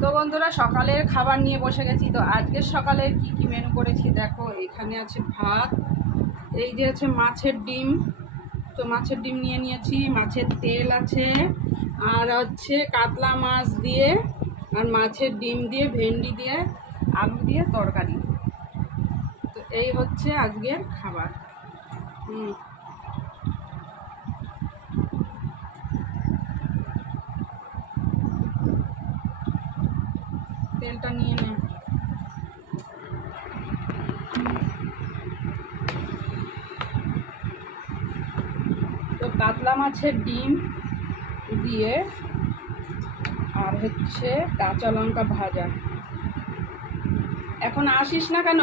তো বন্ধুরা সকালের খাবার নিয়ে বসে গেছি। তো আজকের সকালে কি মেনু করেছি দেখো। এখানে আছে ভাত, এই যে আছে মাছের ডিম। তো মাছের ডিম নিয়ে নিয়েছি, মাছের তেল আছে, আর হচ্ছে কাতলা মাছ দিয়ে আর মাছের ডিম দিয়ে ভেন্ডি দিয়ে আলু দিয়ে তরকারি। তো এই হচ্ছে আজকের খাবার। তেলটা নিয়ে নে। তো কাতলা মাছের ডিম দিয়ে আর হচ্ছে কাঁচা লঙ্কা ভাজা। এখন আসিস না কেন?